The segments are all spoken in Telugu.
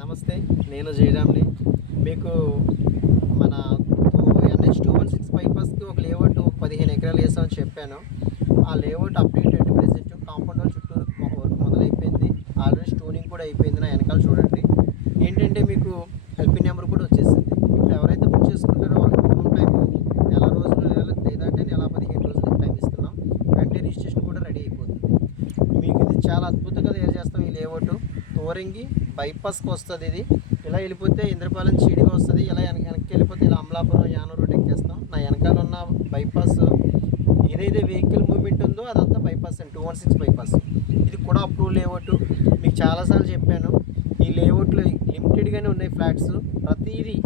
నమస్తే, నేను జయరామ్ని. మీకు మన NH216 బైపాస్కి ఒక లేఅవుట్ 15 ఎకరాలు వేసామని చెప్పాను. ఆ లేఅవుట్ అప్డేట్ అంటే ప్రెజెంట్ కాంపౌండ్ వాల్ చుట్టూరు వర్క్ మొదలైపోయింది. ఆల్రెడీ స్టోనింగ్ కూడా అయిపోయింది. నా వెనకాల చూడండి. ఏంటంటే మీకు ఎల్పీ నెంబర్ కూడా వచ్చేసింది. ఇప్పుడు ఎవరైతే బుక్ చేసుకుంటారో వాళ్ళకి మినిమం టైం నెల రోజులు లేదంటే నెల 15 రోజులు టైం ఇస్తున్నాం. వెంటనే రిజిస్ట్రేషన్ కూడా రెడీ అయిపోతుంది. మీకు ఇది చాలా అద్భుతంగా తయారు చేస్తాం. ఈ లేఅవుట్ తోరంగి బైపాస్కి వస్తుంది. ఇది ఇలా వెళ్ళిపోతే ఇంద్రపాలెం చీడిగా వస్తుంది. ఇలా వెనక్కి వెళ్ళిపోతే ఇలా అమలాపురం యానం రోడ్ ఎక్కేస్తాం. నా వెనకాల ఉన్న బైపాస్ ఏదైతే వెహికల్ మూవ్మెంట్ ఉందో అదంతా బైపాస్ అండి, 216 బైపాస్. ఇది కూడా అప్రూవ్ లేఅవుట్. మీకు చాలాసార్లు చెప్పాను, ఈ లేఅవుట్లో లిమిటెడ్గానే ఉన్నాయి ఫ్లాట్స్. ప్రతిదీ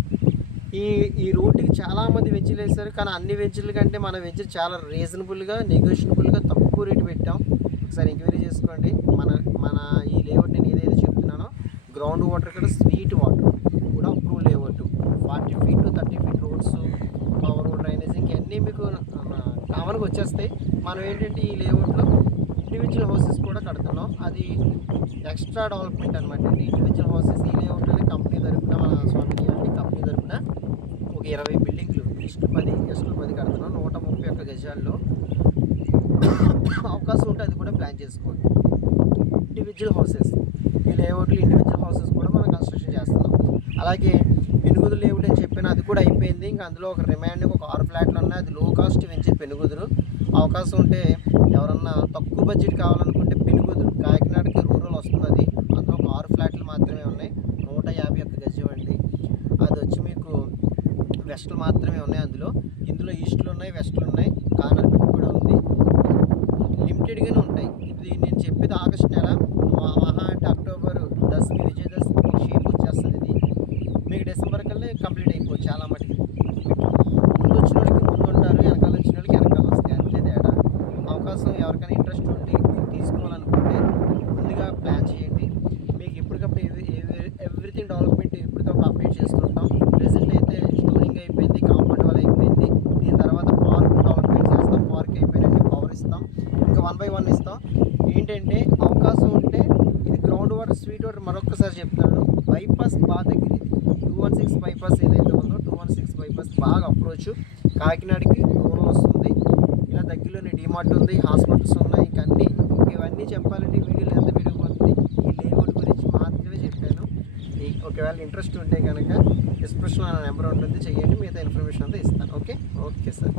ఈ రోడ్డుకి చాలామంది వెంచర్లు వేశారు, కానీ అన్ని వెంచర్ల కంటే మన వెంచర్ చాలా రీజనబుల్గా నెగోషియబుల్గా తక్కువ రేటు పెట్టాం. ఒకసారి ఎంక్వైరీ చేసుకోండి. మన ఈ లేఅవుట్ నేను ఏదైతే చెప్తున్నానో గ్రౌండ్ వాటర్ కూడా స్వీట్ వాటర్ కూడా approve layout. 40 feet to 30 feet roads, power drainaging అన్నీ మీకు కామన్గా వచ్చేస్తాయి. మనం ఏంటంటే ఈ లేఅవుట్లో ఇండివిజువల్ హౌసెస్ కూడా కడుతున్నాం. అది ఎక్స్ట్రా డెవలప్మెంట్ అనమాట. ఇండివిజువల్ హౌసెస్ ఈ లేఅవుట్లోనే కంపెనీ తరపున మన స్వామి కంపెనీ తరపున ఒక 20 బిల్డింగ్లు ఈస్ట్ 10 కడుతున్నాం. 131 గజాల్లో అవకాశం ఉంటే అది కూడా ప్లాన్ చేసుకోండి. ఇండివిజువల్ హౌసెస్ ఈ లేఅవుట్లు ఇండివిజువల్ హౌసెస్ కూడా మనం కన్స్ట్రక్షన్ చేస్తున్నాం. అలాగే పెనుగుదురు లేఅవుట్ అని చెప్పాను, అది కూడా అయిపోయింది. ఇంకా అందులో ఒక రిమైండింగ్ ఒక 6 ఫ్లాట్లు ఉన్నాయి. అది లో కాస్ట్ వెంచర్ పెనుగుదురు. అవకాశం ఉంటే ఎవరన్నా తక్కువ బడ్జెట్ కావాలనుకుంటే పెనుగుదురు కాకినాడకి రూరల్ వస్తుంది. అది అందులో ఒక 6 ఫ్లాట్లు మాత్రమే ఉన్నాయి. 151 గజం అండి. అది వచ్చి మీకు వెస్ట్లు మాత్రమే ఉన్నాయి. ఇందులో ఈస్ట్లు ఉన్నాయి, వెస్ట్లు ఉన్నాయి, కార్నర్ పెట్టి కూడా ఉంది. లిమిటెడ్గానే ఉంటాయి. ఇది నేను చెప్పేది ఆగస్టు నెల, మహా అంటే అక్టోబర్ దశమి విజయదశమి షేప్ వచ్చేస్తుంది. ఇది మీకు డిసెంబర్ కల్లా కంప్లీట్ అయిపోవచ్చు. చాలా మటుకు ముందు వచ్చిన వాళ్ళకి ముందు ఉంటారు, వెనకాల వచ్చిన వాళ్ళకి వెనకాల వస్తాయి, అంతే తేడా. అవకాశం ఎవరికైనా ఇంట్రెస్ట్ ఉండి తీసుకోవాలనుకుంటే ముందుగా ప్లాన్ చేయండి. మీకు ఎప్పటికప్పుడు ఎవ్రీథింగ్ డెవలప్మెంట్ ఎప్పటికప్పుడు అప్డేట్ చేస్తుంటాం. ప్రెజెంట్ అయితే స్టోరింగ్ అయిపోయింది, కాంపౌండ్ వాల్ అయిపోయింది. దీని తర్వాత పార్క్ డెవలప్మెంట్ చేస్తాం. పార్క్ అయిపోయినట్టు పవర్ ఇస్తాం, ఇంకా 1 by 1 ఇస్తాం. ఏంటంటే అవకాశం ఉంటే ఇది గ్రౌండ్ వాటర్ స్వీట్ వాటర్ మరొకసారి చెప్తున్నాను. బైపాస్ బాగా దగ్గర. ఇది 216 బైపాస్ ఏదైతే ఉందో 216 బైపాస్ బాగా అప్రోచ్. కాకినాడకి రూరల్ వస్తుంది. ఇలా దగ్గరలోనే డిమార్ట్ ఉంది, హాస్పిటల్స్ ఉన్నాయి. ఇంకా అన్నీ ఇవన్నీ చెప్పాలంటే వీడియోలు ఎంత పెరిగిపోతుంది. ఈ లేఅవుట్ గురించి మాత్రమే చెప్పాను. ఒకవేళ ఇంట్రెస్ట్ ఉంటే కనుక డిస్క్రిప్షన్లో నా నెంబర్ ఉంటుంది, చెయ్యండి. మిగతా ఇన్ఫర్మేషన్ అంతా ఇస్తాను. Okay sir.